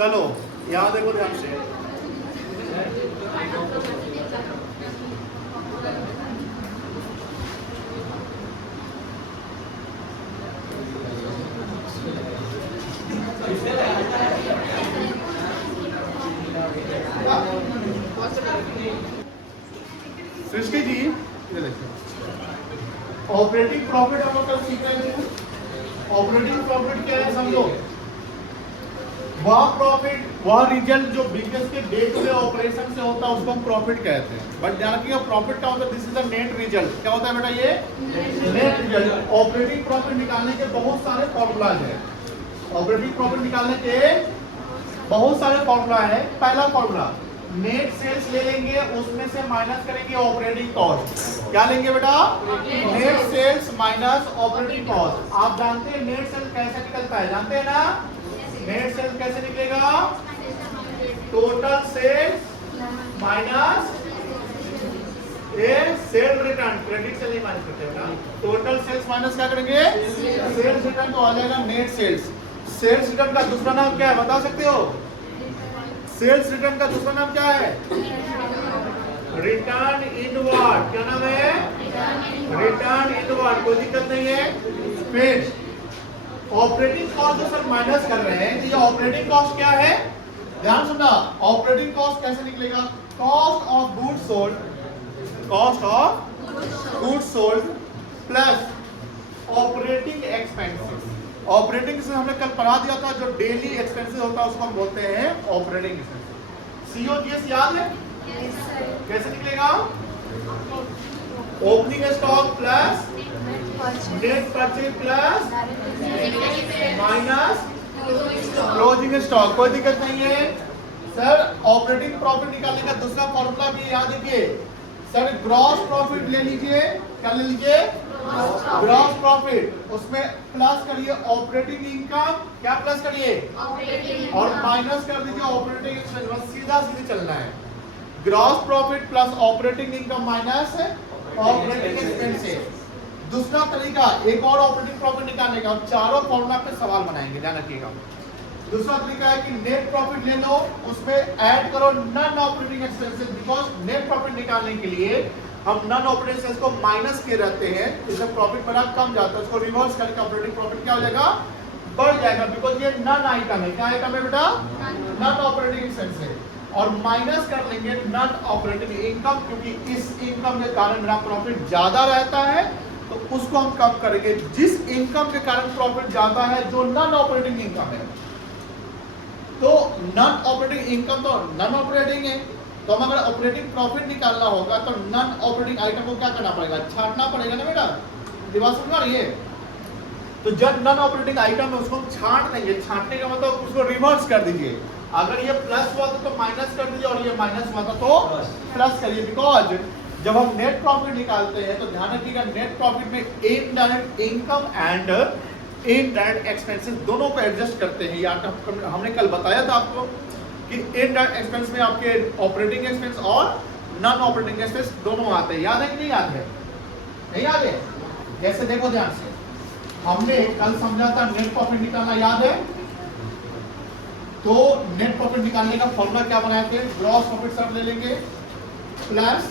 चलो यहाँ देखो ध्यान से, सृष्टि जी ये देखो, ऑपरेटिंग प्रॉफिट हम लोग कल सीख रहे थे। ऑपरेटिंग प्रॉफिट क्या है समझो, वह प्रॉफिट, वह रिजल्ट जो बिजनेस के डे टू डे ऑपरेशन से होता है उसको हम प्रॉफिट कहते हैं। बट ध्यान रखिएगा प्रॉफिट क्या होता है, this is the net result. क्या होता है बेटा, ये नेट रिजल्ट। ऑपरेटिंग प्रॉफिट निकालने के बहुत सारे फॉर्मूलाज हैं। ऑपरेटिंग प्रॉफिट निकालने के बहुत सारे फॉर्मूला है। पहला फॉर्मूला, नेट सेल्स ले लेंगे, उसमें से माइनस करेंगे ऑपरेटिंग कॉस्ट। क्या लेंगे बेटा, net sales minus operating cost. आप जानते हैं नेट सेल्स कैसे निकलता है, जानते हैं ना, नेट सेल्स कैसे निकलेगा, टोटल सेल्स माइनस ये सेल रिटर्न, क्रेडिट सेल नहीं माइनस करते बेटा, टोटल सेल्स माइनस क्या करेंगे, सेल्स रिटर्न, तो आ जाएगा नेट सेल्स। सेल्स रिटर्न का दूसरा नाम क्या है बता सकते हो, सेल्स रिटर्न का दूसरा नाम क्या है, रिटर्न इनवर्ड। क्या नाम है, रिटर्न इनवर्ड, कोई दिक्कत नहीं है। फिर ऑपरेटिंग कॉस्ट जो सर माइनस कर रहे हैं, तो ये ऑपरेटिंग कॉस्ट क्या है, ध्यान सुनना, ऑपरेटिंग कॉस्ट कैसे निकलेगा, cost of goods sold, cost of goods sold plus operating expenses. Operating से हमने कल पढ़ा दिया था, जो डेली एक्सपेंसेस होता है उसको हम बोलते हैं ऑपरेटिंग एक्सपेंसेस। सीओजीएस याद है, कैसे निकलेगा, opening stock plus net purchase plus minus closing stock. कोई दिक्कत नहीं है सर। ऑपरेटिंग प्रॉफिट निकालने का दूसरा फॉर्मूला भी याद रखिए सर, ग्रॉस प्रॉफिट ले लीजिए। क्या ले लीजिए, ग्रॉस प्रॉफिट, उसमें प्लस करिए ऑपरेटिंग इनकम, क्या प्लस करिए, और माइनस कर दीजिए ऑपरेटिंग एक्सपेंस। बस सीधा सीधे चलना है, gross profit plus operating income minus operating expenses. दूसरा तरीका, एक और ऑपरेटिंग प्रॉफिट निकालने का, चारों फॉर्मूला पे सवाल बनाएंगे, ध्यान रखिएगा। दूसरा तरीका है कि नेट प्रॉफिट ले लो, उसमें ऐड करो non operating expenses, because net profit निकालने के लिए हम नॉन ऑपरेटिंग एक्सपेंस को माइनस के रहते हैं, इससे प्रॉफिट बड़ा कम जाता है, उसको रिवर्स करके ऑपरेटिंग प्रॉफिट क्या हो जाएगा, बढ़ जाएगा, बिकॉज ये नॉन आइटम है। क्या आइटम है बेटा, नॉन ऑपरेटिंग एक्सपेंस है। और माइनस कर लेंगे नॉन ऑपरेटिंग इनकम, क्योंकि इस इनकम के कारण मेरा प्रॉफिट ज्यादा रहता है, तो उसको हम कम करेंगे। जिस इनकम के कारण प्रॉफिट ज्यादा है, जो नॉन ऑपरेटिंग इनकम है, तो नॉन ऑपरेटिंग इनकम तो नॉन ऑपरेटिंग है, तो हम अगर ऑपरेटिंग प्रॉफिट निकालना होगा तो नॉन ऑपरेटिंग आइटम को क्या करना पड़ेगा, छांटना पड़ेगा ना बेटा, दिमाग समझ रही है। तो जब नॉन ऑपरेटिंग आइटम है उसको हम छांट देंगे, छांटने का मतलब उसको रिवर्स कर दीजिए। अगर ये प्लस हुआ तो माइनस कर दीजिए, और ये माइनस हुआ तो प्लस करिए। बिकॉज जब हम नेट प्रॉफिट निकालते हैं तो ध्यान रखिएगा, नेट प्रॉफिट में indirect income and indirect expenses दोनों को एडजस्ट करते हैं। यार हमने कल बताया था आपको कि इनडायरेक्ट एक्सपेंस में आपके ऑपरेटिंग एक्सपेंस और नॉन ऑपरेटिंग एक्सपेंस दोनों आते हैं। याद है कि नहीं याद है, नहीं याद है, जैसे देखो ध्यान से, हमने कल समझा था नेट प्रॉफिट निकालना, याद है, तो नेट प्रॉफिट निकालने का फॉर्मूला क्या बनाए थे, ग्रॉस प्रॉफिट सब ले लेंगे प्लस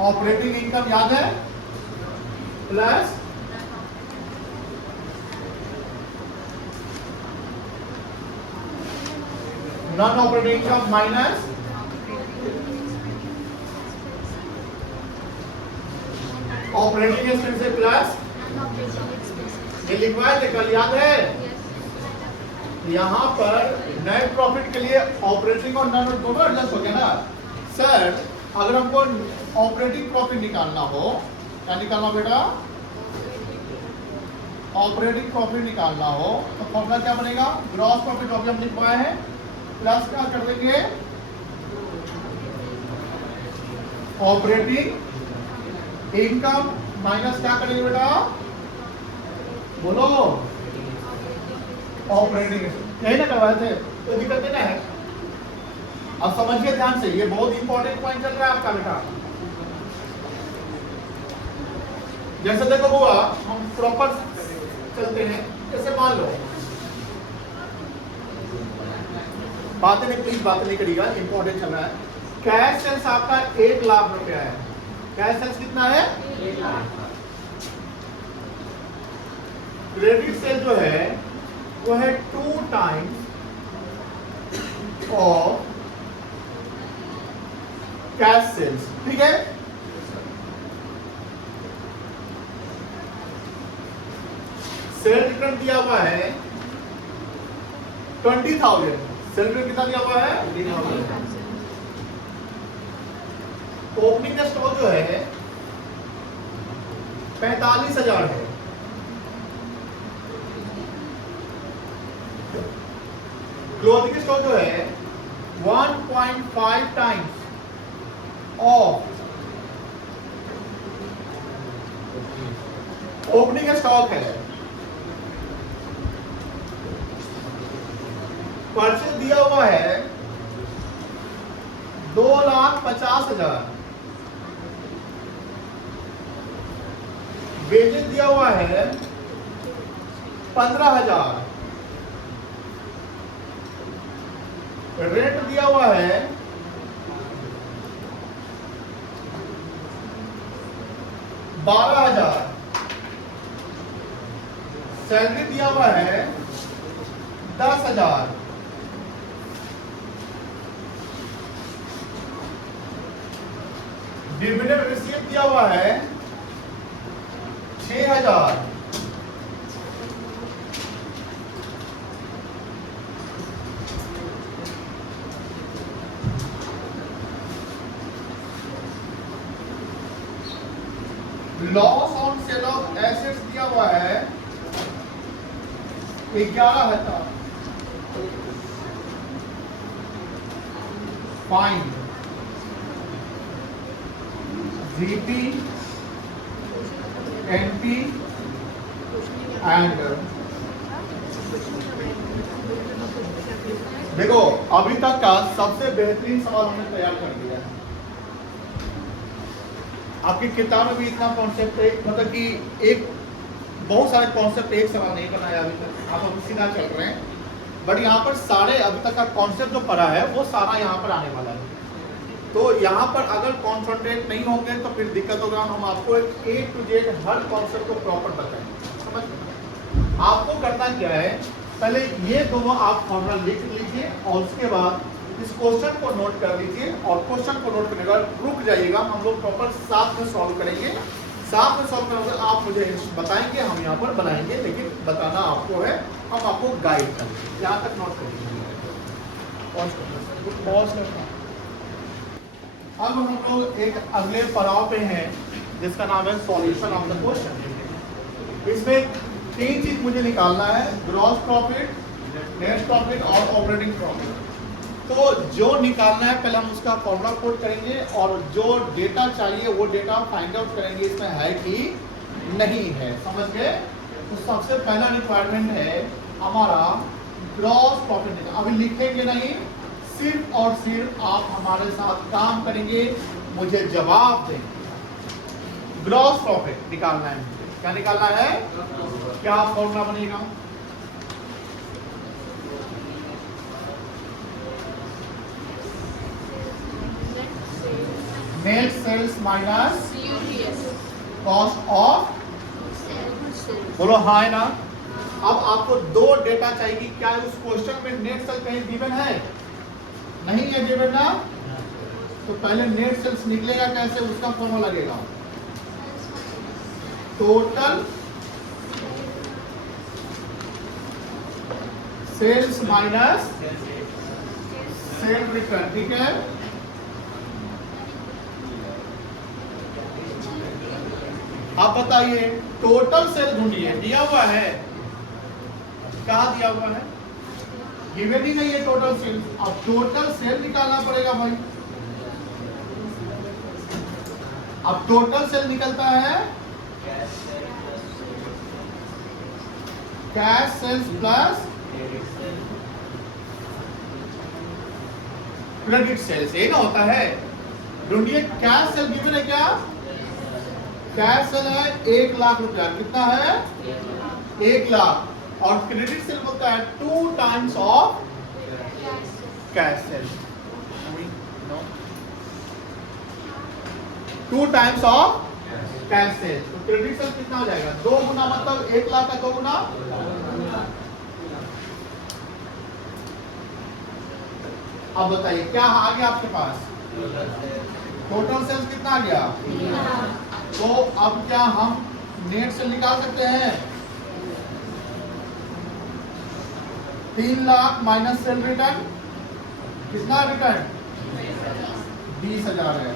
ऑपरेटिंग इनकम, याद है, plus non operating income minus operating expenses plus, ये लिखवाए थे कल, याद है। यहाँ पर नेट प्रॉफिट के लिए ऑपरेटिंग और नॉन दोनों एडजस्ट हो गया ना सर। अगर हमको ऑपरेटिंग प्रॉफिट निकालना हो, क्या निकालना बेटा, ऑपरेटिंग प्रॉफिट निकालना हो, तो फॉर्मूला क्या बनेगा, ग्रॉस प्रॉफिट अभी हम लिखवाए हैं, प्लस क्या कर देंगे ऑपरेटिंग इनकम माइनस क्या करेंगे बेटा, बोलो, ऑपरेटिंग, यही ना करवाए थे, तो दिक्कत नहीं है। अब समझिए ध्यान से, ये बहुत इंपॉर्टेंट पॉइंट चल रहा है आपका बेटा। जैसे देखो बुआ, हम प्रॉपर चलते हैं, जैसे मान लो बातें नहीं, प्लीज बातें नहीं करिएगा, इंपॉर्टेंट चल रहा है। कैश सेल्स आपका 1 लाख रुपया है। कैश सेल्स कितना है? 1 लाख। क्रेडिट सेल जो है वो है 2 टाइम्स ऑफ कैश सेल्स, ठीक है। सेल रिटर्न दिया हुआ है 20,000। सेल रिटर्न कितना दिया हुआ है? 20,000। ओपनिंग का स्टॉक जो है 45,000 है। क्लोजिंग स्टॉक जो है 1.5 टाइम्स ऑफ ओपनिंग स्टॉक है। परचेज दिया हुआ है 2,50,000। वेजेस दिया हुआ है 15,000। रेंट दिया हुआ है 12,000। सैलरी दिया हुआ है 10,000। डिविडेंड रिसीव दिया हुआ है 6,000। Loss on sale of assets दिया हुआ है 11,000। फाइन जीपी एनपी एंड देखो अभी तक का सबसे बेहतरीन सवाल हमने तैयार कर दिया है। आपकी किताब में भी इतना कॉन्सेप्ट है, मतलब कि एक बहुत सारे कॉन्सेप्ट एक सवाल नहीं बनाया अभी तक, आप अभी सीधा चल रहे हैं। बट यहाँ पर सारे अभी तक का कॉन्सेप्ट जो पढ़ा है वो सारा यहाँ पर आने वाला है। तो यहाँ पर अगर कॉन्सेंट्रेट नहीं होंगे तो फिर दिक्कत होगा। हम आपको A to Z her concept को प्रॉपर बताएंगे, समझ। आपको करना क्या है, पहले ये दोनों आप फॉर्मूला लिख लीजिए और उसके बाद इस क्वेश्चन को नोट कर लीजिए और क्वेश्चन को नोट करने के बाद रुक जाइएगा। हम लोग प्रॉपर साथ में सॉल्व करेंगे। साथ में सॉल्व करने के आप मुझे बताएंगे, हम यहाँ पर बनाएंगे, लेकिन बताना आपको है, हम आपको गाइड करेंगे। यहाँ तक नोट करेंगे। अब हम लोग एक अगले पड़ाव पे हैं जिसका नाम है सॉल्यूशन ऑफ द क्वेश्चन। इसमें 3 चीज मुझे निकालना है, ग्रॉस प्रॉफिट, नेट प्रॉफिट और ऑपरेटिंग प्रॉफिट। तो जो निकालना है पहले हम उसका फॉर्मूला कोड करेंगे और जो डेटा चाहिए वो डेटा फाइंड आउट करेंगे इसमें है कि नहीं है, समझ गए। तो सबसे पहला रिक्वायरमेंट है हमारा ग्रॉस प्रॉफिट। अभी लिखेंगे नहीं, सिर्फ और सिर्फ आप हमारे साथ काम करेंगे, मुझे जवाब देंगे। ग्रॉस प्रॉफिट निकालना है। क्या निकालना है? क्या फॉर्मूला बनेगा? Net sales minus cost of, बोलो हाँ है ना। अब आपको 2 डेटा चाहिए। क्या उस क्वेश्चन में नेट सेल कहीं गिवन है? नहीं है गिवन ना। तो पहले नेट सेल्स निकलेगा कैसे, उसका फॉर्मूला लगेगा total sales minus sale return, ठीक है। आप बताइए टोटल सेल ढूंढिए, दिया हुआ है, कहाँ दिया हुआ है? गिवन ही नहीं है टोटल सेल। अब टोटल सेल निकालना पड़ेगा भाई। अब टोटल सेल निकलता है cash sales plus credit sales, ये ना होता है। ढूंढिए कैश सेल गिवन है क्या? कैश सेल है 1 लाख रुपया, कितना है? 1 लाख। और क्रेडिट सेल बोलता है 2 times of cash cell, 2 times of cash cell. तो क्रेडिट सेल कितना हो जाएगा? 2 गुना, मतलब 1 लाख का 2 गुना। अब बताइए क्या आ गया आपके पास? टोटल सेल्स कितना आ गया? तो अब क्या हम नेट सेल निकाल सकते हैं? 3 लाख माइनस सेल रिटर्न कितना रिटर्न? 20,000 है।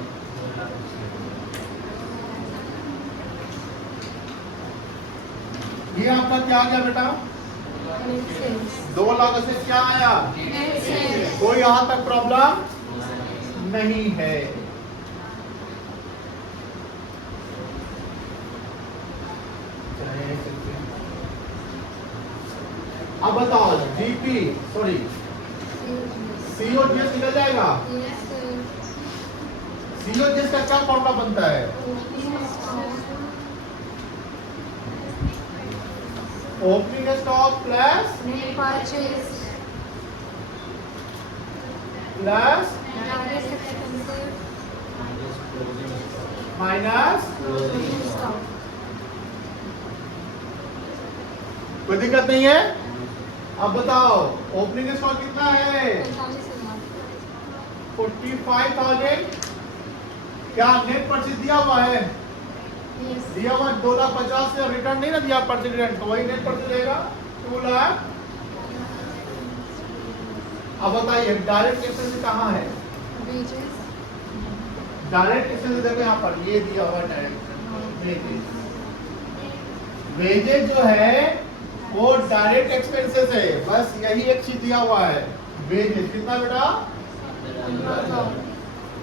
ये आपका क्या आ गया बेटा? 2 लाख से क्या आया? कोई यहां तक प्रॉब्लम नहीं है। अब बताओ जीपी सॉरी सीओजीएस निकल जाएगा। सीओजीएस का क्या फॉर्मूला बनता है? Opening stock plus minus. कोई दिक्कत नहीं है। अब बताओ ओपनिंग स्टॉक कितना है? 45,000। क्या नेट परचेज दिया हुआ है? दिया हुआ 2,50,000 से रिटर्न नहीं ना दिया परचेज रिटर्न, तो वही नेट परचेज रहेगा 2 लाख। अब बताइए डायरेक्ट एक्सपेंस कहाँ है? डायरेक्ट एक्सपेंस देखो यहाँ पर, ये दिया हुआ डायरेक्ट वेजेज जो है वो डायरेक्ट एक्सपेंसेस है, बस यही एक चीज दिया हुआ है। वेजेज कितना बेटा?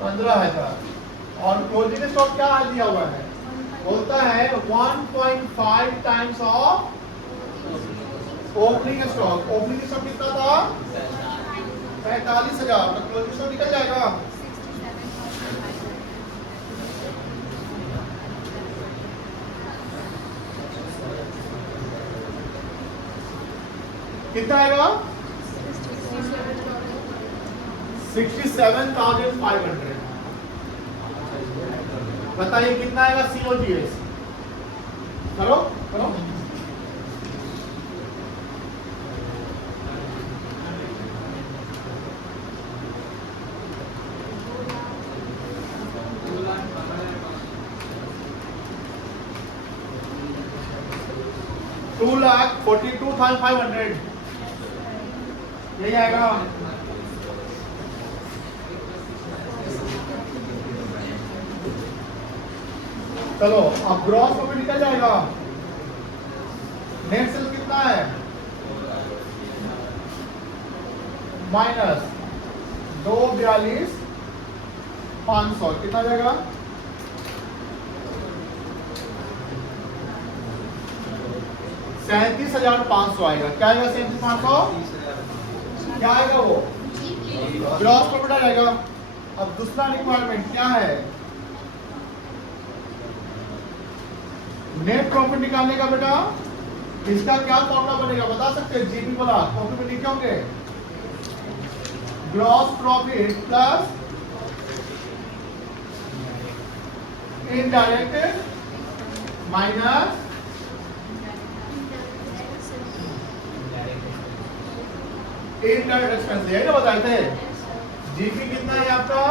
15,000। और क्लोजिंग स्टॉक क्या दिया हुआ है? बोलता है 1.5 times of opening stock. Opening stock कितना था? 45,000। तो क्लोजिंग स्टॉक निकल जाएगा। कितना आएगा? 67,500। बताइए कितना आएगा सीओजीएस? करो करो। $2,42,500 यही आएगा। चलो अब ग्रॉस प्रॉफिट निकल जाएगा। नेट सेल कितना है? माइनस 2,42,500 कितना जाएगा? 37,500 आएगा। क्या आएगा? 37,500 क्या आएगा? वो ग्रॉस प्रॉफिट आ जाएगा। अब दूसरा रिक्वायरमेंट क्या है? नेट प्रॉफिट निकालने का बेटा। इसका क्या फॉर्मूला बनेगा बता सकते हैं? जीपी बोला कॉपी में लिखे होंगे। Gross profit plus indirect minus indirect expense, यही ना बताए थे। जीपी कितना है आपका?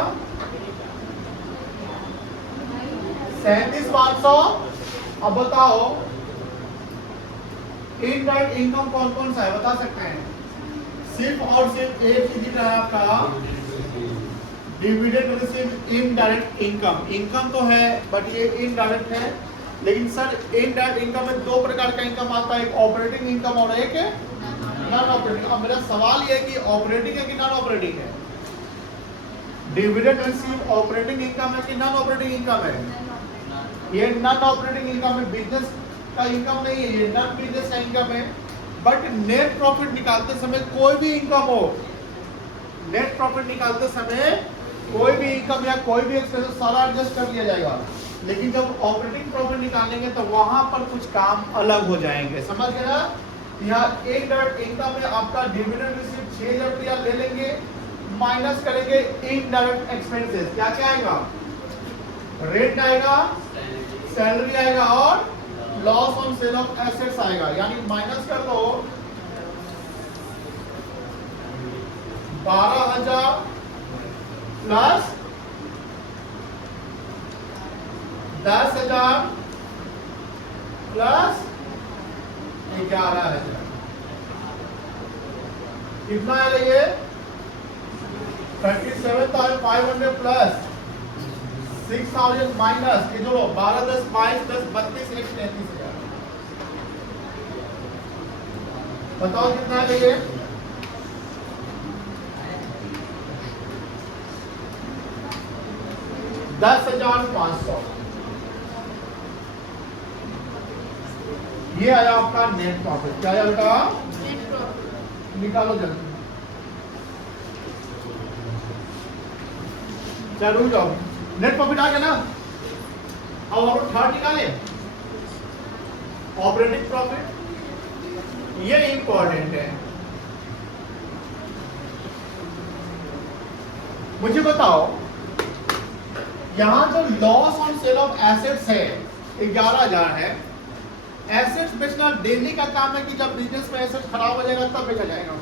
37,500। अब बताओ इनडायरेक्ट इनकम कौन कौन सा है बता सकते हैं? सिर्फ और सिर्फ एक ही है आपका dividend receive indirect income. Income तो है बट ये इनडायरेक्ट है। लेकिन सर इनडायरेक्ट इनकम में 2 प्रकार का इनकम आता है, एक ऑपरेटिंग इनकम और एक नॉन ऑपरेटिंग। अब मेरा सवाल ये है कि ऑपरेटिंग है कि नॉन ऑपरेटिंग है? डिविडेंड रिसीव ऑपरेटिंग इनकम है कि नॉन ऑपरेटिंग इनकम है? ये नॉन ऑपरेटिंग इनकम है, बिजनेस का इनकम नहीं है, ये नॉन बिजनेस का इनकम है। बट नेट प्रॉफिट निकालते समय कोई भी इनकम हो, नेट प्रॉफिट निकालते समय कोई भी इनकम या कोई भी एक्सपेंस सारा एडजस्ट कर लिया जाएगा। लेकिन जब ऑपरेटिंग प्रॉफिट निकालेंगे तो वहां पर कुछ काम अलग हो जाएंगे, समझ गए ना? यहाँ एक डायरेक्ट इनकम में आपका डिविडेंड रिसीव 6,000 रुपया ले लेंगे, माइनस करेंगे इनडायरेक्ट एक्सपेंसेस, क्या क्या आएगा? रेंट आएगा, सैलरी आएगा और loss on sale of assets आएगा। यानी माइनस कर लो 12,000 प्लस 10,000 प्लस 11,000, कितना है ये? 37,500 प्लस 6,000 माइनस, ये जोड़ो 12, 10, 22, 10, 32, 33,000। बताओ कितना है ये? 10,500। ये आया आपका नेट प्रॉफिट। क्या आया बेटा? निकालो जल्दी, चलो जाओ। नेट प्रॉफिट आ गया ना? अब हम थर्ड निकाले, ऑपरेटिंग प्रॉफिट। ये इंपॉर्टेंट है। मुझे बताओ, यहां जो loss on sale of assets है 11,000 है। एसेट्स बेचना डेली का काम है कि जब बिजनेस में एसेट्स खराब हो जाएगा तब बेचा जाएगा।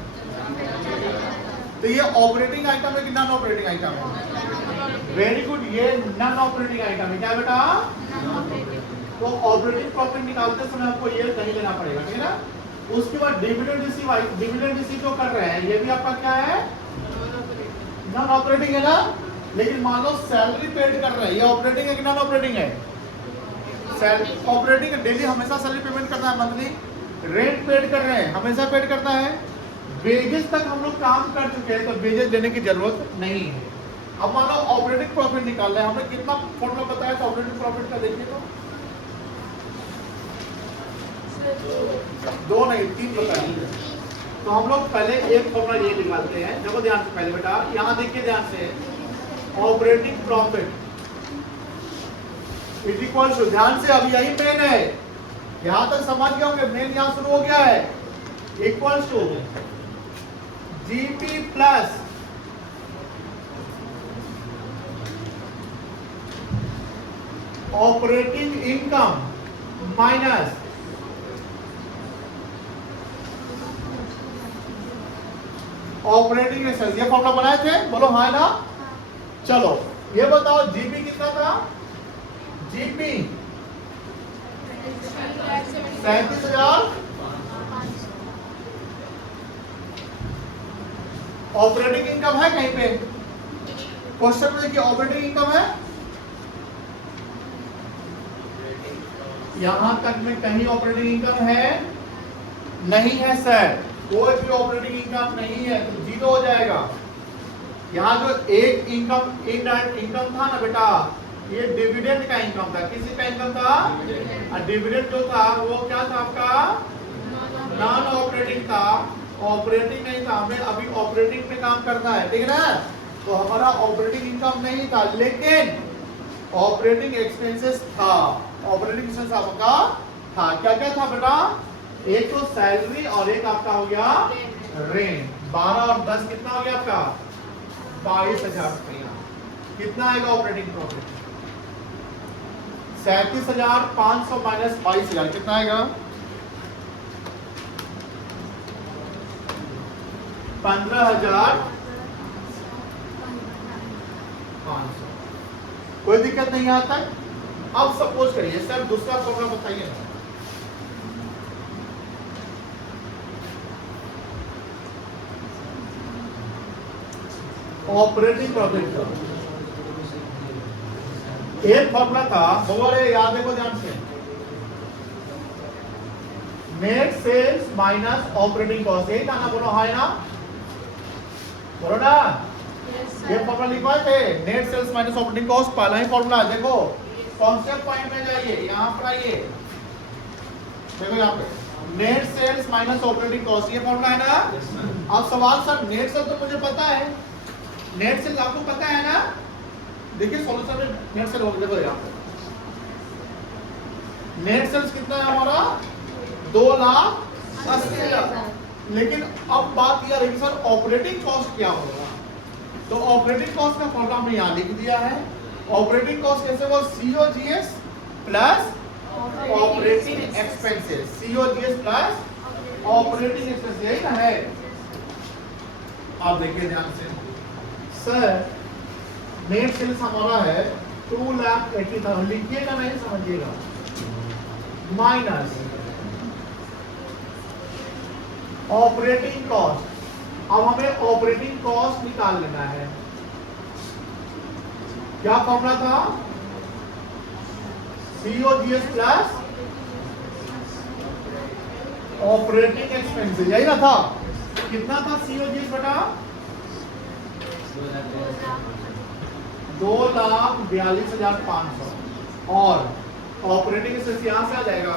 तो ये ऑपरेटिंग आइटम है कि नॉन ऑपरेटिंग आइटम है? वेरी गुड, ये नॉन ऑपरेटिंग आइटम है। क्या बेटा? तो ऑपरेटिंग प्रॉफिट निकालते समय आपको ये नहीं लेना पड़ेगा, ठीक है ना? उसके बाद डिविडेंड रिसीव जो कर रहे हैं ये भी आपका क्या है? नॉन ऑपरेटिंग है ना? लेकिन मान लो सैलरी पेड कर रहे हैं, ये ऑपरेटिंग है कि नॉन ऑपरेटिंग है? ऑपरेटिंग है, डेली हमेशा सैलरी पेमेंट करता है, मंथली रेंट पेड कर रहे हैं, हमेशा पेड करता है। वेजेस तक हम लोग काम कर चुके हैं तो वेजेस देने की जरूरत नहीं है। अब मान लो ऑपरेटिंग प्रॉफिट निकाल रहे हैं, हमने कितना फॉर्मूला बताया था ऑपरेटिंग प्रॉफिट का? देखिए तो 2 नहीं 3 बताया। तो हम लोग पहले एक फॉर्मूला ये निकालते हैं, देखो ध्यान से पहले बेटा, यहाँ देखिए ध्यान से, operating profit is equal to, ध्यान से अभी यही मेन है, यहां तक समझ गए होंगे, मेन यहां शुरू हो गया है, equal to GP plus operating income minus operating expense. ये फॉर्मूला बनाए थे, बोलो हाँ ना? चलो ये बताओ जीपी कितना था? जीपी 37,000। ऑपरेटिंग इनकम है कहीं पे? क्वेश्चन में देखिए ऑपरेटिंग इनकम है, यहां तक में कहीं ऑपरेटिंग इनकम है नहीं है सर, कोई भी ऑपरेटिंग इनकम नहीं है, तो जीरो हो जाएगा। यहाँ जो एक इनकम इनडायरेक्ट इनकम था ना बेटा, ये डिविडेंड का इनकम था। किसी का इनकम था? डिविडेंड जो था वो क्या था आपका? नॉन ऑपरेटिंग था, ऑपरेटिंग नहीं था। हमें अभी ऑपरेटिंग पे काम करना है, ठीक है ना? तो हमारा ऑपरेटिंग इनकम नहीं था, लेकिन ऑपरेटिंग एक्सपेंसेस था। ऑपरेटिंग एक्सपेंस आपका था, क्या क्या था बेटा? एक तो सैलरी और एक आपका हो गया रेंट। 12 और 10 कितना हो गया आपका? 22,000 रुपया। कितना आएगा ऑपरेटिंग प्रॉफिट? 37,500 माइनस 22,000 कितना आएगा? 15,500। कोई दिक्कत नहीं यहाँ तक? अब सपोज करिए सर दूसरा फॉर्मूला बताइए ना। ऑपरेटिंग प्रॉफिट का एक फॉर्मूला था, बोले याद देखो ध्यान से, net sales minus operating cost. यही था ना? बोलो हाय ना, बोलो ना। ये फॉर्मूला लिखवाए थे, net sales minus operating cost, पहला ही फॉर्मूला। देखो कॉन्सेप्ट पॉइंट में जाइए, यहाँ पर आइए, देखो यहाँ पे net sales minus operating cost, ये फॉर्मूला है ना? अब सवाल सर नेट सेल्स तो मुझे पता है, नेट सेल्स आपको पता है ना? देखिए सॉल्यूशन में नेट सेल हो, देखो यहाँ पे नेट सेल्स कितना है हमारा? 2,80,000। लेकिन अब बात यह है कि सर ऑपरेटिंग कॉस्ट क्या होगा? तो ऑपरेटिंग कॉस्ट का फॉर्मूला हमने यहाँ लिख दिया है। ऑपरेटिंग कॉस्ट कैसे वो COGS plus operating expenses, COGS plus operating expenses, यही ना है। आप देखिए ध्यान से, सर नेट सेल्स हमारा है 2,80,000, लिखिएगा नहीं समझिएगा, माइनस ऑपरेटिंग कॉस्ट। अब हमें ऑपरेटिंग कॉस्ट निकाल लेना है। क्या फॉर्मूला था? COGS प्लस ऑपरेटिंग एक्सपेंसेस, यही ना था। कितना था COGS बेटा? 2,42,500 और ऑपरेटिंग एक्सपेंस यहां से आ जाएगा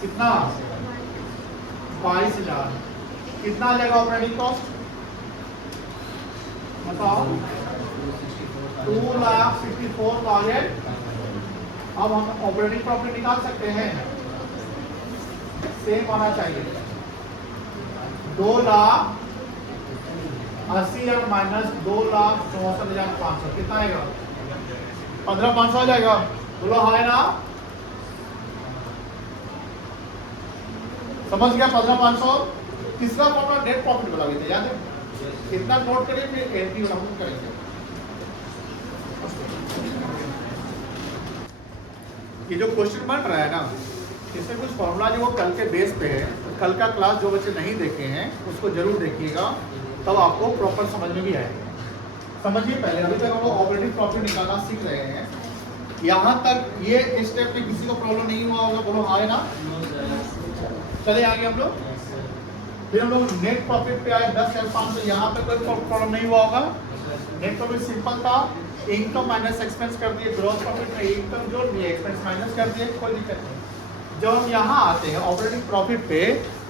कितना? 22,000। कितना आ जाएगा ऑपरेटिंग कॉस्ट बताओ? 2,64,000। अब हम ऑपरेटिंग प्रॉफिट निकाल सकते हैं, सेम आना चाहिए। 2,80,000 माइनस 2,64,500 कितना आएगा? 15,500 आ जाएगा। बोलो हाँ है ना? समझ गया? 15,500। तीसरा फॉर्मूला नेट प्रॉफिट वाला भी था, याद है? कितना नोट करें फिर एंट्री वाला करेंगे। ये जो क्वेश्चन बन रहा है ना, इसमें कुछ फॉर्मूला जो वो कल के बेस पे है, तो कल का क्लास जो बच्चे नहीं देखे हैं उसको जरूर देखिएगा, तब आपको प्रॉपर समझ में भी आएगा। समझिए पहले, अभी तक हम लोग ऑपरेटिंग प्रॉफिट निकालना सीख रहे हैं। यहाँ तक ये स्टेप में किसी को प्रॉब्लम नहीं हुआ होगा? बोलो हाँ है ना? चले आगे हम लोग। फिर हम लोग नेट प्रॉफिट पे आए 10,500। यहाँ पे कोई प्रॉब्लम नहीं हुआ होगा। नेट प्रॉफिट सिंपल था, इनकम माइनस एक्सपेंस कर दिए। ग्रॉस प्रॉफिट में इनकम जोड़ दिए, एक्सपेंस माइनस कर दिए, कोई दिक्कत नहीं। जब हम यहाँ आते हैं ऑपरेटिंग प्रॉफिट पे,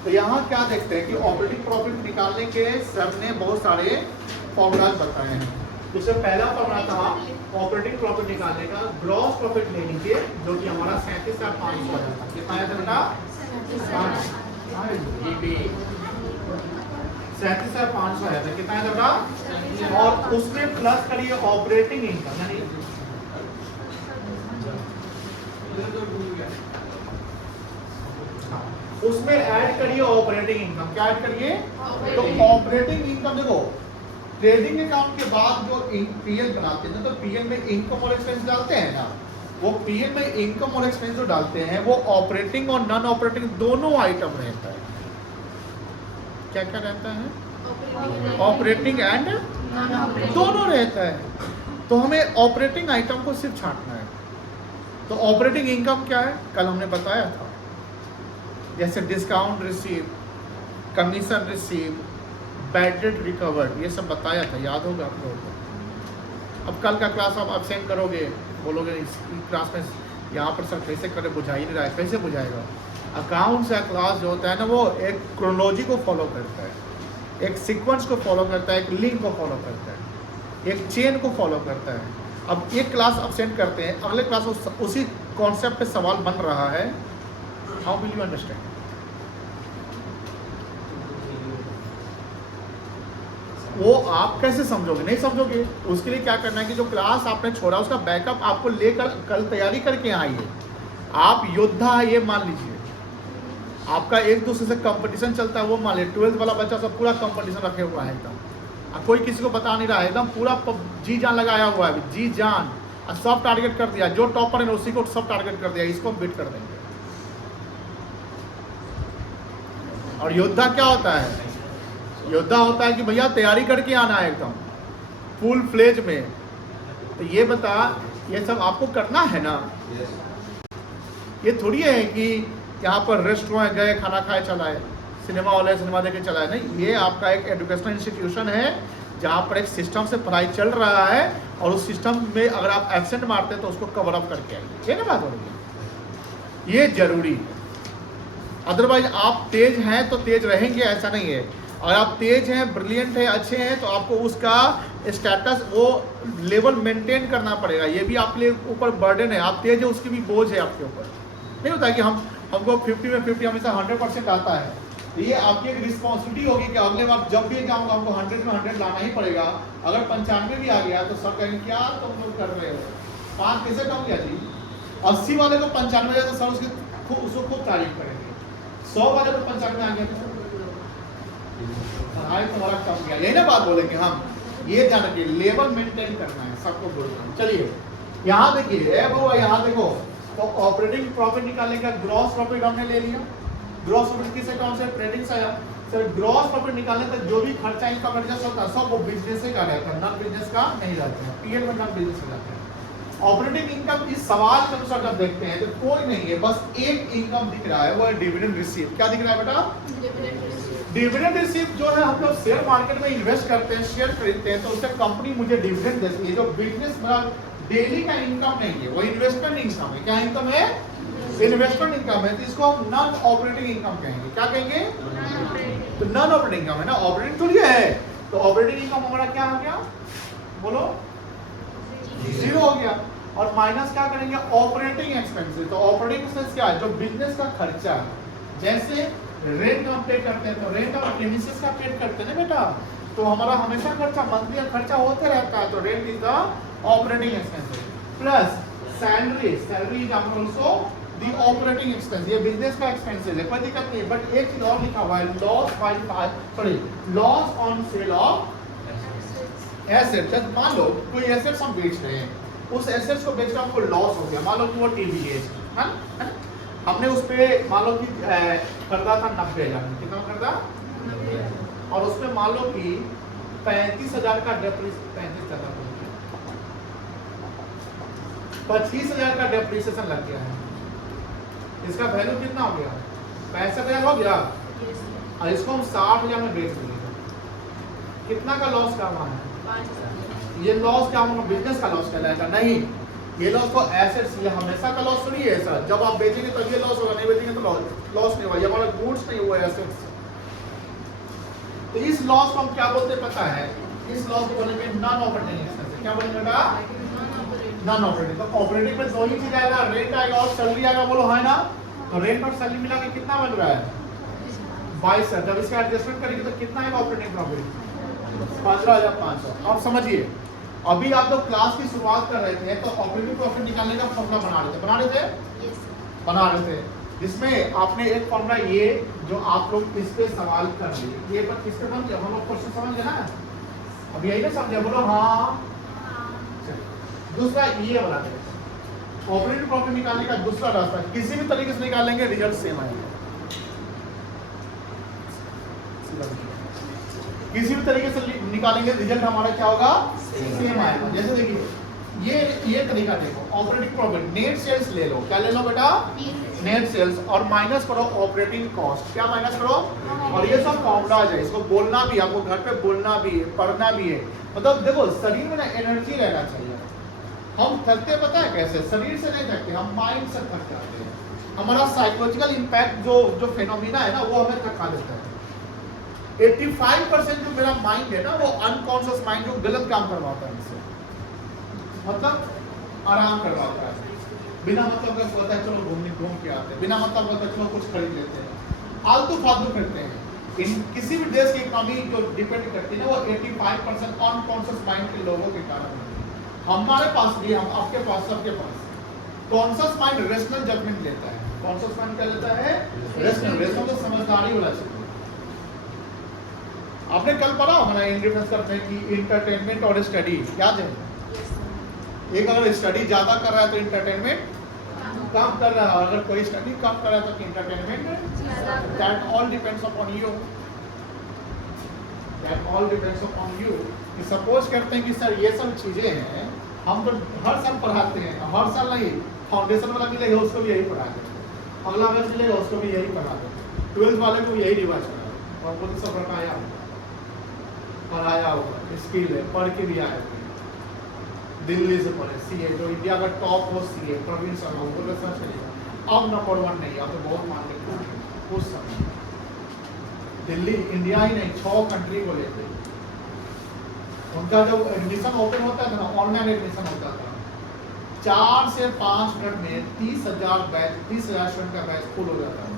तो यहाँ क्या देखते हैं कि ऑपरेटिंग प्रॉफिट निकालने के सर ने बहुत सारे फॉर्मूलाज बताए हैं। जिससे पहला फॉर्मूला था ऑपरेटिंग प्रॉफिट निकालने का, ग्रॉस प्रॉफिट ले लीजिए जो कि हमारा 37,500 आ जाता। कितना आया था बेटा? 37,500 आया था। कितना आया था बेटा? और उसमें प्लस करिए ऑपरेटिंग इनकम, यानी उसमें ऐड करिए ऑपरेटिंग इनकम। क्या ऐड करिए? तो ऑपरेटिंग इनकम देखो, ट्रेडिंग अकाउंट के बाद जो पीएल बनाते हैं, तो पीएल में इनकम और एक्सपेंस डालते हैं ना, वो पीएल में इनकम और एक्सपेंस जो डालते हैं वो ऑपरेटिंग और नॉन ऑपरेटिंग दोनों आइटम रहता है। क्या क्या रहता है? ऑपरेटिंग एंड दोनों रहता है। तो हमें ऑपरेटिंग आइटम को सिर्फ छांटना है। तो ऑपरेटिंग इनकम क्या है? कल हमने बताया था, जैसे discount receive, commission receive, bad debt recovered, ये सब बताया था, याद होगा आप लोगों को। अब कल का क्लास आप अब्सेंट करोगे, बोलोगे इस क्लास में यहाँ पर सर कैसे करे, बुझा ही नहीं रहा है। कैसे बुझाएगा? अकाउंट्स या क्लास जो होता है ना, वो एक क्रोनोलॉजी को फॉलो करता है, एक सीक्वेंस को फॉलो करता है, एक लिंक को फॉलो करता है, एक चेन को फॉलो करता है। अब एक क्लास अब्सेंट करते हैं, अगले क्लास उसी कॉन्सेप्ट पे सवाल बन रहा है। How will you understand? वो आप कैसे समझोगे? नहीं समझोगे। उसके लिए क्या करना है कि जो क्लास आपने छोड़ा उसका बैकअप आपको लेकर कल तैयारी करके आइए। आप योद्धा है ये मान लीजिए, आपका एक दूसरे से कंपटीशन चलता है वो मान लीजिए। 12th वाला बच्चा सब पूरा कंपटीशन रखे हुआ है एकदम, कोई किसी को बता नहीं रहा है, एकदम पूरा जी जान लगाया हुआ है, जी जान, और सब टारगेट कर दिया। जो टॉपर है उसी को सब टारगेट कर दिया, इसको हम बीट कर देंगे। और योद्धा क्या होता है? योद्धा होता है कि भैया तैयारी करके आना है एकदम फुल फ्लेज में। तो ये बता, ये सब आपको करना है ना। ये थोड़ी है कि यहाँ पर रेस्टोरेंट गए, खाना खाए, चलाए, सिनेमा वाले सिनेमा देखे चलाए, नहीं। ये आपका एक एजुकेशनल इंस्टीट्यूशन है जहाँ पर एक सिस्टम से पढ़ाई चल रहा है, और उस सिस्टम में अगर आप एब्सेंट मारते हैं तो उसको कवर अप करके आइए। ये ना बात हो रही है, ये जरूरी है। अदरवाइज आप तेज हैं तो तेज रहेंगे, ऐसा नहीं है। अगर आप तेज हैं, ब्रिलियंट हैं, अच्छे हैं, तो आपको उसका स्टेटस, वो लेवल मेंटेन करना पड़ेगा। ये भी आपके लिए ऊपर बर्डन है। आप तेज है, उसकी भी बोझ है आपके ऊपर। नहीं होता कि हमको 50 में 50 हमेशा 100% आता है, तो ये आपकी एक रिस्पॉन्सिबिलिटी होगी कि अगले बार जब भी जाऊंगा हमको 100 में 100 लाना ही पड़ेगा। अगर 95 भी आ गया तो सर कहेंगे क्या तुम लोग कर रहे हो, 5 कैसे कम किया जी। 80 वाले को 95 जाए तो सर उसको खूब तारीफ करेंगे। 100 वाले को 95 आ गया तो तुम्हारा कम गया, यही ना बात बोलेंगे हम। ये ध्यान रखिए, लेवल मेंटेन करना है सबको बोलना। चलिए यहाँ देखिए, यहाँ देखो, तो ऑपरेटिंग प्रॉफिट निकालने का ग्रॉस प्रॉफिट हमने ले लिया। ग्रॉस प्रॉफिट किस अकाउंट से, ट्रेडिंग से आया। सर ग्रॉस प्रॉफिट निकालने तक जो भी खर्चा इनका एडजस्ट होता है सब वो बिजनेस से का रहता है, नॉन बिजनेस का नहीं रहता है। पीएल में नॉन बिजनेस का रहता है। ऑपरेटिंग इनकम इस सवाल के अनुसार जब देखते हैं तो कोई नहीं है, बस एक इनकम दिख रहा है, वो है डिविडेंड रिसीव। क्या दिख रहा है बेटा, डिविडेंड रिसीव जो है हम लोग शेयर मार्केट में इन्वेस्ट करते हैं, शेयर खरीदते हैं तो उससे कंपनी मुझे डिविडेंड देती है। जो बिजनेस मेरा डेली का इनकम नहीं है, वो इन्वेस्टमेंट इनकम है। क्या इनकम है, इन्वेस्टमेंट इनकम है, तो इसको हम नॉन ऑपरेटिंग इनकम कहेंगे। क्या कहेंगे, तो नॉन ऑपरेटिंग इनकम है ना, ऑपरेटिंग थोड़ी है। तो ऑपरेटिंग इनकम हमारा क्या हो गया, बोलो, जीरो हो गया। और माइनस क्या करेंगे, ऑपरेटिंग एक्सपेंसेस। तो ऑपरेटिंग एक्सपेंस क्या है, जो बिजनेस का खर्चा है, जैसे रेंट हम पे करते हैं तो रेंट और प्रीमिसेस का पे करते हैं ना बेटा, तो हमारा हमेशा खर्चा मंथली खर्चा होते रहता है, तो rent is the operating expenses plus salary. Salary is also the operating expense, ये बिजनेस का एक्सपेंसेस है, कोई दिक्कत नहीं। बट एक चीज और लिखा हुआ है, loss on sale of asset. जब मान लो कोई एसेट्स हम बेच रहे हैं, उस एसेट्स को बेचकर हमको लॉस हो गया, मान लो कि वो टीवी है, हमने उस पे मान लो कि खरीदा था 90,000, कितना खरीदा, और उसमें मान लो कि 35,000 का 25,000 का डेप्रिसिएशन लग गया है। इसका वैल्यू कितना हो गया, 65,000 हो गया, और इसको हम 60,000 में बेच देंगे, कितना का लॉस का हुआ है, ये लॉस क्या होगा, बिजनेस का लॉस कहलाएगा। नहीं, ये लॉस तो एसेट्स, ये हमेशा का लॉस थोड़ी है सर, जब आप बेचेंगे तब ये लॉस होगा, नहीं बेचेंगे तो लॉस नहीं होगा, ये हमारा गुड्स नहीं हुआ एसेट्स। तो इस लॉस को हम क्या बोलते हैं पता है, इस लॉस को बोलेंगे नॉन ऑपरेटिंग एक्सपेंस। क्या बोलेंगे बेटा, नॉन ऑपरेटिंग। तो ऑपरेटिंग में दो ही चीज आएगा, रेंट आएगा और सैलरी आएगा, बोलो है ना। तो रेंट और सैलरी मिला के कितना बन रहा है, 22,000। जब इसका एडजस्टमेंट करेंगे तो कितना आएगा ऑपरेटिंग प्रॉफिट, 15,500। अब समझिए, अभी आप लोग क्लास की शुरुआत कर रहे थे तो ऑपरेटिंग प्रॉफिट निकालने का फॉर्मूला बना रहे थे, जिसमें आपने एक फॉर्मूला ये जो आप लोग इस पे सवाल कर लिए, ये पर किसके समझ हम लोग क्वेश्चन समझ गए ना, अब यही ना समझे, बोलो हाँ। दूसरा ये वाला है, ऑपरेटिंग प्रॉफिट निकालने का दूसरा रास्ता, किसी भी तरीके से निकालेंगे रिजल्ट सेम आएगा, किसी भी तरीके से निकालेंगे रिजल्ट हमारा क्या होगा, सेम आएगा। जैसे देखिए ये तरीका देखो, ऑपरेटिंग प्रॉफिट नेट सेल्स ले लो, क्या ले लो बेटा, नेट सेल्स, और माइनस करो ऑपरेटिंग कॉस्ट। क्या माइनस करो, और ये सब फॉर्मूला है, इसको बोलना भी, आपको घर पे बोलना भी है, पढ़ना भी है। मतलब देखो शरीर में ना एनर्जी रहना चाहिए। हम थकते पता है कैसे, शरीर से नहीं थकते, हम माइंड से थक जाते हैं। हमारा साइकोलॉजिकल इम्पैक्ट जो फेनोमेना है ना, वो हमें थका देता है। 85% जो मेरा माइंड है ना, वो अनकॉन्शियस माइंड जो गलत काम करवाता है इससे, मतलब आराम करवाता है, बिना मतलब का बोलता है चलो घूम के आते हैं, बिना मतलब बोलता है चलो कुछ खरीद लेते हैं, आलतू फालतू करते हैं। इन किसी भी देश की इकोनॉमी जो डिपेंड करती है ना, वो 85% अनकॉन्शियस माइंड के लोगों के कारण होती है। हमारे पास भी, हम आपके पास, सबके पास कॉन्शियस माइंड रेशनल जजमेंट लेता है। कॉन्शियस माइंड क्या लेता है, रेशनल तो समझदारी वाला चाहिए। आपने कल पढ़ा होगा ना इंडिफरेंस करते हैं कि इंटरटेनमेंट और स्टडी, याद है? एक अगर स्टडी ज्यादा कर रहा है तो इंटरटेनमेंट कम कर रहा है, अगर कोई स्टडी कम कर रहा है तो entertainment, that all depends upon you, that all depends upon you. Suppose करते हैं कि सर ये सब चीजें हैं, हम तो हर साल पढ़ाते हैं, हर साल नहीं, फाउंडेशन वाला मिलेगा उसको भी यही पढ़ाते हैं, अगला बैच मिलेगा उसको भी यही पढ़ाते हैं, 12th वाले को यही रिवाज करा, और वो तो सब पढ़ाया होगा, स्किल है, पढ़ के भी आए, दिल्ली से पढ़े, सीए जो इंडिया का टॉप हो, सीए प्रवीण शर्मा, वो रिसर्च करेगा। अब नंबर 1 नहीं, अब तो बहुत मान लेते हैं उस समय दिल्ली, इंडिया ही नहीं 6 कंट्री को लेते, उनका जब एडमिशन ओपन होता था ना, ऑनलाइन एडमिशन होता था, 4 से 5 मिनट में 30,000 बैच, 30,000 स्टूडेंट का बैच फुल हो जाता है।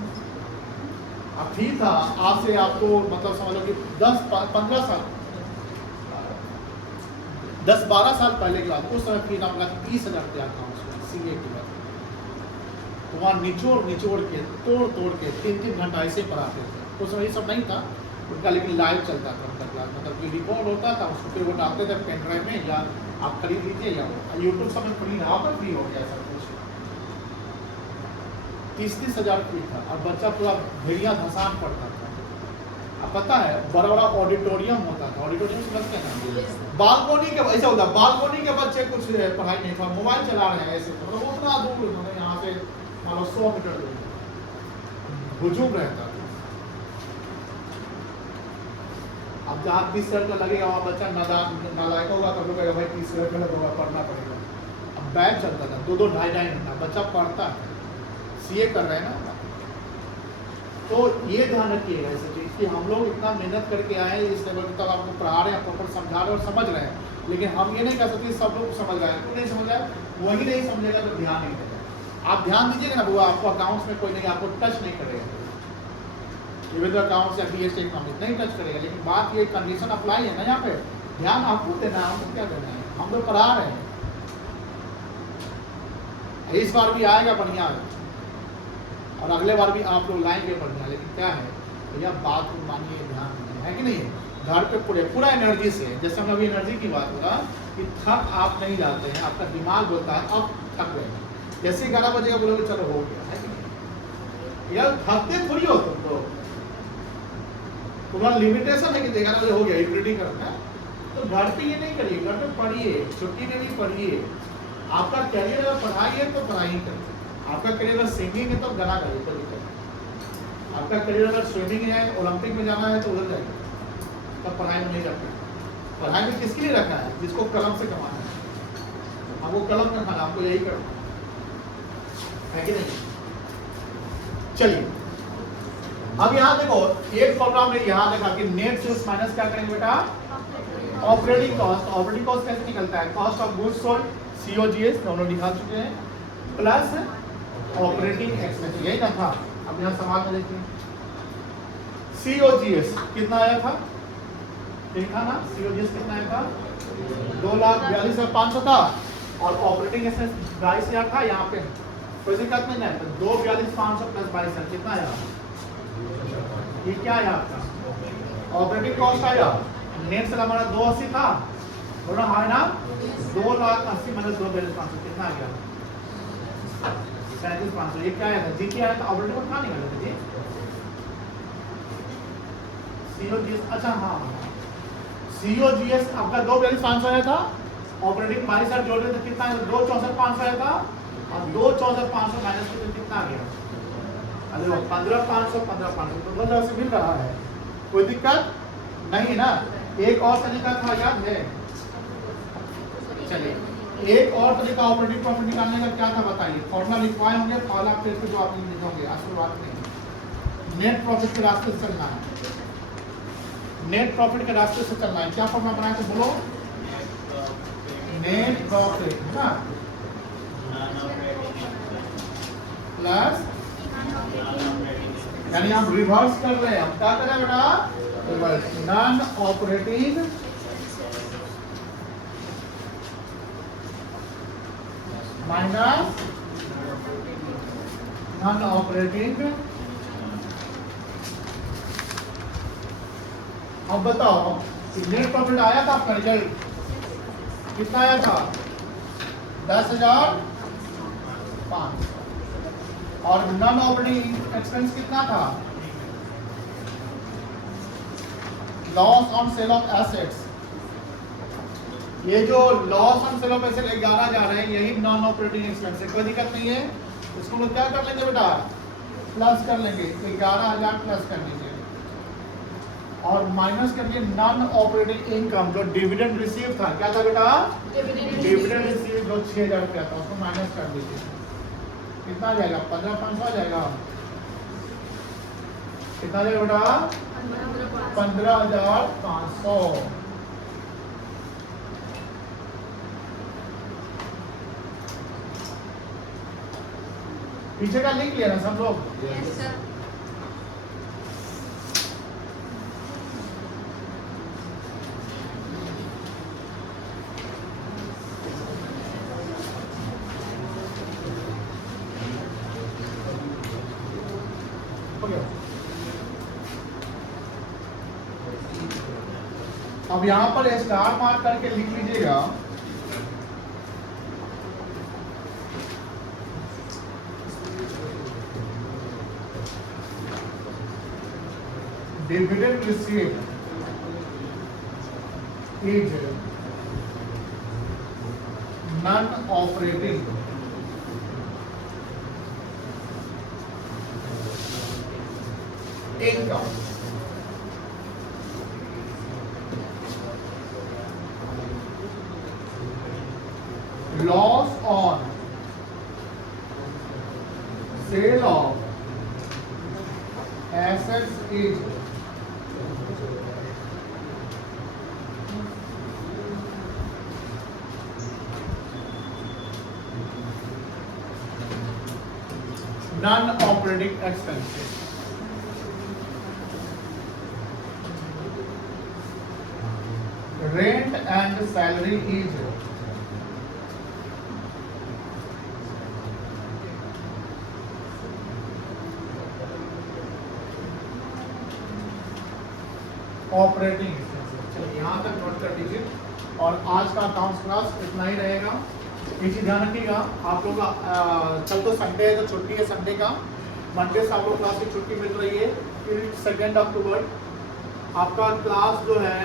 अब ठीक था, आज से आपको मतलब समझ लो कि 10-15 साल 10-12 साल पहले की बात, उस समय फीस आपका 30,000 रुपया अकाउंट सीए की बात, तो वहाँ निचोड़ के तोड़ के 3-3 घंटा ऐसे पढ़ाते थे। उस समय ये सब नहीं था उनका, लेकिन लाइव चलता था उनका क्लास, मतलब कि रिकॉर्ड होता था, उसको फिर वो डालते थे पेन ड्राइव में, या आप खरीद लीजिए या यूट्यूब सब में फ्री, यहाँ पर फ्री हो गया सब कुछ। 30,000 फीस था और बच्चा पूरा भेड़िया धसान पढ़ता था। अब पता है बड़ा बड़ा ऑडिटोरियम होता था, ऑडिटोरियम समझते हैं ना, बालकोनी के ऐसा होता, बालकोनी के बच्चे कुछ पढ़ाई नहीं था, मोबाइल चला रहे हैं ऐसे, मतलब उतना दूर, मतलब यहाँ से मान लो 100 मीटर दूर हुजूम रहता था। अब जहाँ 30,000 का लगेगा वहाँ बच्चा नालायक होगा, तब लोग भाई 30,000 का लगेगा, पढ़ना पड़ेगा। अब बैच चलता था 2-2, 2.5 घंटा बच्चा पढ़ता है, सीए कर रहे हैं ना। तो ये ध्यान रखिएगा ऐसे चीज़ कि हम लोग इतना मेहनत करके आए इस लेवल तक, आपको पढ़ा रहे हैं, प्रॉपर समझा रहे हैं और समझ रहे हैं, लेकिन हम ये नहीं कर सकते सब लोग समझ रहे हैं। क्यों नहीं समझ रहा है? वही नहीं समझेगा तो ध्यान नहीं देगा। आप ध्यान दीजिएगा ना, वो आपको अकाउंट्स में कोई नहीं, आपको टच नहीं करेगा, इवन अकाउंट्स या बीएससी इकोनॉमिक्स नहीं टच करेगा, लेकिन बात ये कंडीशन अप्लाई है ना, यहाँ पे ध्यान आपको देना है, हमको क्या देना है, हम लोग पढ़ा रहे हैं। इस बार भी आएगा बढ़िया और अगले बार भी आप लोग लाएंगे बढ़िया, लेकिन क्या है भैया, बात को मानिए, ध्यान दीजिए, है कि नहीं। घर पे पूरा एनर्जी से, जैसे हम अभी एनर्जी की बात होगा कि थक आप नहीं जाते हैं, आपका दिमाग बोलता है अब थक गए, जैसे 11 बजे का बोलोगे चलो हो गया, है कि नहीं। यार थकते थोड़ी हो तुम तो, तुम्हारा लिमिटेशन है कि 11 बजे हो गया, यूटिलिटी करना है, तो घर पे ये नहीं करिए, घर पे पढ़िए, छुट्टी में भी पढ़िए। आपका करियर अगर पढ़ाई है तो पढ़ाई करिए, आपका करियर अगर सिंगिंग है तो गाना गाइए, कोई दिक्कत नहीं। आपका करियर अगर स्विमिंग है, ओलंपिक में जाना है तो उधर जाइए, तब पढ़ाई में नहीं रखना। पढ़ाई में किसके लिए रखा है? जिसको कलम से कमाना है, हमको कलम में खाना, हमको यही करना है कि नहीं। चलिए अब यहाँ देखो, एक फॉर्मूला हमने यहाँ देखा कि नेट सेल्स माइनस क्या करेंगे बेटा, ऑपरेटिंग कॉस्ट। ऑपरेटिंग कॉस्ट कैसे निकलता है? Cost of goods sold, COGS दोनों दिखा चुके हैं, प्लस ऑपरेटिंग एक्सपेंस, यही ना था। अब यहाँ सवाल में देखिए, सीओजीएस कितना आया था, ठीक था ना, सीओजीएस कितना आया था, 2,42,500 था, और ऑपरेटिंग एक्सपेंस 22,000 था। यहाँ पे कोई दिक्कत नहीं है, तो 2,42,500 प्लस 22,000 कितना आया, ये क्या आया आपका ऑपरेटिंग कॉस्ट आया। नेट सेल हमारा 280 था, बोला है ना, 2,80,000 माइनस 2,42,500 कितना आ गया, 37,500। ये क्या आया था, जी क्या आया था, ऑपरेटिंग कॉस्ट कहाँ निकाला था जी, सीओजीएस। अच्छा हाँ, सीओजीएस आपका 2,42,500 आया था, ऑपरेटिंग 22,000 जोड़ रहे थे, कितना आया, 2,64,500 आया था, और 2,64,500 माइनस कितना आ गया, अरे 15,500 15,500 तो 2,000 से मिल रहा है, कोई दिक्कत नहीं ना। एक और तरीका था, याद है, चलिए एक और तरीका ऑपरेटिंग प्रॉफिट निकालने का क्या था बताइए, फॉर्मूला लिखवाए होंगे, फॉर्मूला फिर जो आप लिखोगे, असली बात नहीं, नेट प्रॉफिट के रास्ते से चलना है, नेट प्रॉफिट के रास्ते से चलना है। क्या फॉर्मूला बनाए थे बोलो, नेट प्रॉफिट है ना, प्लस, यानी हम रिवर्स कर रहे हैं, हम क्या कर रहे हैं बेटा, non operating minus non operating. अब बताओ नेट प्रॉफिट आया था आपका रिजल्ट कितना आया था, 10,500, और नॉन ऑपरेटिंग एक्सपेंस कितना था, loss on sale of assets. ये जो loss on sale of asset 11 जा रहे हैं, यही नॉन ऑपरेटिंग एक्सपेंस है, कोई दिक्कत नहीं है। इसको लोग क्या कर लेंगे बेटा, प्लस कर लेंगे, 11,000 प्लस कर लेंगे, और माइनस कर लिए नॉन ऑपरेटिंग इनकम, जो डिविडेंड रिसीव था, क्या था बेटा, डिविडेंड रिसीव जो 6,000 रुपया था, उसको माइनस कर दीजिए, कितना आ जाएगा, 15,500 आ जाएगा, कितना आ जाएगा बेटा, 15,500। पीछे का लिख लिया ना सब लोग, अब यहाँ पर स्टार मार्क करके लिख लीजिएगा dividend received is non operating income. Loss on sale of assets is non-operating expenses. Rent and salary is operating expenses. चलिए यहाँ तक नोट कर लीजिए और आज का अकाउंट्स क्लास इतना ही रहेगा। एक चीज ध्यान रखिएगा, आप लोग कल तो संडे है तो छुट्टी है संडे का, मंडे से आप लोग क्लास की छुट्टी मिल रही है। फिर 2 अक्टूबर आपका क्लास जो है